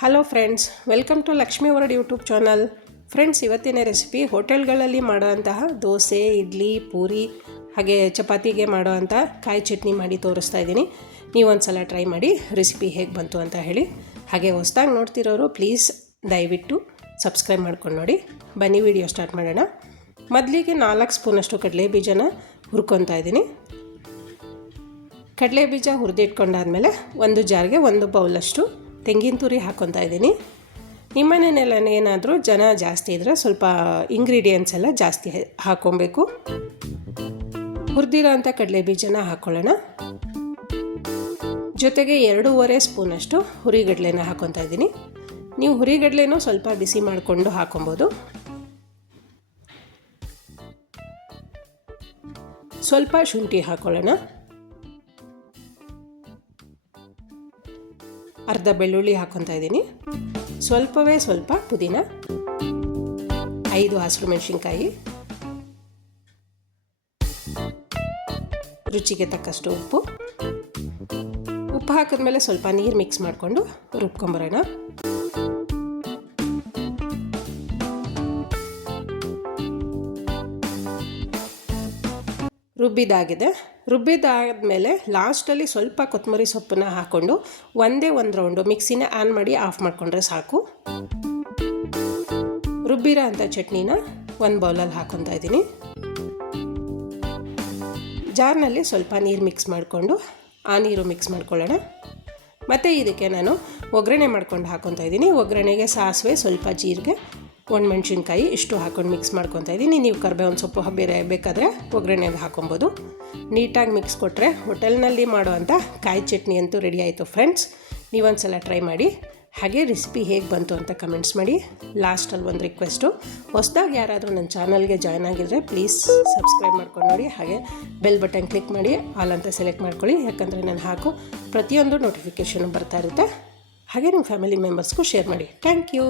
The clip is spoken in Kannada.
Hello friends welcome to Lakshmi world YouTube channel friends ಇವತ್ತಿನ ರೆಸಿಪಿ ಹೋಟೆಲ್ಗಳಲ್ಲಿ ಮಾಡೋವಂತಹ ದೋಸೆ, ಇಡ್ಲಿ, ಪೂರಿ, ಹಾಗೆ ಚಪಾತಿಗೆ ಮಾಡೋವಂಥ ಕಾಯಿ ಚಟ್ನಿ ಮಾಡಿ ತೋರಿಸ್ತಾ ಇದ್ದೀನಿ. ನೀವು ಒಂದು ಸಲ ಟ್ರೈ ಮಾಡಿ ರೆಸಿಪಿ ಹೇಗೆ ಬಂತು ಅಂತ ಹೇಳಿ. ಹಾಗೆ ಹೊಸ್ದಾಗಿ ನೋಡ್ತಿರೋರು ಪ್ಲೀಸ್ ದಯವಿಟ್ಟು ಸಬ್ಸ್ಕ್ರೈಬ್ ಮಾಡ್ಕೊಂಡು ನೋಡಿ. ಬನ್ನಿ ವಿಡಿಯೋ ಸ್ಟಾರ್ಟ್ ಮಾಡೋಣ. ಮೊದಲಿಗೆ ನಾಲ್ಕು ಸ್ಪೂನಷ್ಟು ಕಡಲೆ ಬೀಜನ ಹುರ್ಕೊತಾ ಇದ್ದೀನಿ. ಕಡಲೆ ಬೀಜ ಹುರಿದಿಟ್ಕೊಂಡಾದ್ಮೇಲೆ ಒಂದು ಜಾರ್ಗೆ ಒಂದು ಬೌಲಷ್ಟು ತೆಂಗಿನ ತುರಿ ಹಾಕ್ಕೊತಾ ಇದ್ದೀನಿ. ನಿಮ್ಮನೇನೆಲ್ಲ ಏನಾದರೂ ಜನ ಜಾಸ್ತಿ ಇದ್ದರೆ ಸ್ವಲ್ಪ ಇಂಗ್ರೀಡಿಯೆಂಟ್ಸ್ ಎಲ್ಲ ಜಾಸ್ತಿ ಹಾಕ್ಕೊಬೇಕು ಹುರಿದಿರೋ ಅಂಥ ಕಡಲೆ ಬೀಜನ ಹಾಕ್ಕೊಳ್ಳೋಣ ಜೊತೆಗೆ ಎರಡೂವರೆ ಸ್ಪೂನಷ್ಟು ಹುರಿಗಡಲೆನ ಹಾಕ್ಕೊತಾ ಇದ್ದೀನಿ. ನೀವು ಹುರಿಗಡಲೆನೂ ಸ್ವಲ್ಪ ಬಿಸಿ ಮಾಡಿಕೊಂಡು ಹಾಕೊಬೋದು. ಸ್ವಲ್ಪ ಶುಂಠಿ ಹಾಕ್ಕೊಳ್ಳೋಣ ಅರ್ಧ ಬೆಳ್ಳುಳ್ಳಿ ಹಾಕ್ಕೊತಾ ಇದ್ದೀನಿ. ಸ್ವಲ್ಪವೇ ಸ್ವಲ್ಪ ಪುದೀನ. ಐದು ಹಸಿರು ಮೆಣಸಿನ್ಕಾಯಿ. ರುಚಿಗೆ ತಕ್ಕಷ್ಟು ಉಪ್ಪು. ಉಪ್ಪು ಹಾಕಿದ್ಮೇಲೆ ಸ್ವಲ್ಪ ನೀರು ಮಿಕ್ಸ್ ಮಾಡಿಕೊಂಡು ರುಬ್ಕೊಂಬರೋಣ. ರುಬ್ಬಿದಾಗಿದೆ ಮೇಲೆ ಲಾಸ್ಟಲ್ಲಿ ಸ್ವಲ್ಪ ಕೊತ್ತಂಬರಿ ಸೊಪ್ಪನ್ನ ಹಾಕ್ಕೊಂಡು ಒಂದೇ ಒಂದು ರೌಂಡು ಮಿಕ್ಸಿನ ಆನ್ ಮಾಡಿ ಆಫ್ ಮಾಡಿಕೊಂಡ್ರೆ ಸಾಕು. ರುಬ್ಬಿರೋ ಅಂಥ ಚಟ್ನಿನ ಒಂದು ಬೌಲಲ್ಲಿ ಹಾಕೊತಾ ಇದ್ದೀನಿ. ಜಾರ್ನಲ್ಲಿ ಸ್ವಲ್ಪ ನೀರು ಮಿಕ್ಸ್ ಮಾಡಿಕೊಂಡು ಆ ನೀರು ಮಿಕ್ಸ್ ಮಾಡ್ಕೊಳ್ಳೋಣ. ಮತ್ತು ಇದಕ್ಕೆ ನಾನು ಒಗ್ಗರಣೆ ಮಾಡ್ಕೊಂಡು ಹಾಕೊತಾ ಇದ್ದೀನಿ. ಒಗ್ಗರಣೆಗೆ ಸಾಸಿವೆ ಸ್ವಲ್ಪ ಜೀರಿಗೆ ಒಣಮೆಣ್ಸಿನ್ಕಾಯಿ ಇಷ್ಟು ಹಾಕೊಂಡು ಮಿಕ್ಸ್ ಮಾಡ್ಕೊತಾ ಇದ್ದೀನಿ. ನೀವು ಕರ್ಬೇವಿನ ಸೊಪ್ಪು ಬೇರೆ ಬೇಕಾದರೆ ಒಗ್ಗರಣೆಗೆ ಹಾಕೊಬೋದು. ನೀಟಾಗಿ ಮಿಕ್ಸ್ ಕೊಟ್ಟರೆ ಹೋಟೆಲ್ನಲ್ಲಿ ಮಾಡೋವಂಥ ಕಾಯಿ ಚಟ್ನಿ ಅಂತೂ ರೆಡಿ ಆಯಿತು ಫ್ರೆಂಡ್ಸ್ ನೀವೊಂದು ಸಲ ಟ್ರೈ ಮಾಡಿ. ಹಾಗೆ ರೆಸಿಪಿ ಹೇಗೆ ಬಂತು ಅಂತ ಕಮೆಂಟ್ಸ್ ಮಾಡಿ. ಲಾಸ್ಟಲ್ಲಿ ಒಂದು ರಿಕ್ವೆಸ್ಟು ಹೊಸದಾಗಿ ಯಾರಾದರೂ ನನ್ನ ಚಾನಲ್ಗೆ ಜಾಯ್ನ್ ಆಗಿದ್ರೆ ಪ್ಲೀಸ್ ಸಬ್ಸ್ಕ್ರೈಬ್ ಮಾಡ್ಕೊಂಡು ನೋಡಿ. ಹಾಗೆ ಬೆಲ್ ಬಟನ್ ಕ್ಲಿಕ್ ಮಾಡಿ. ಆಲ್ ಅಂತ ಸೆಲೆಕ್ಟ್ ಮಾಡ್ಕೊಳ್ಳಿ. ಯಾಕಂದರೆ ನಾನು ಹಾಕೋ ಪ್ರತಿಯೊಂದು ನೋಟಿಫಿಕೇಷನು ಬರ್ತಾ ಇರುತ್ತೆ. ಹಾಗೆ ನಿಮ್ಮ ಫ್ಯಾಮಿಲಿ ಮೆಂಬರ್ಸ್ಗೂ ಶೇರ್ ಮಾಡಿ. Thank you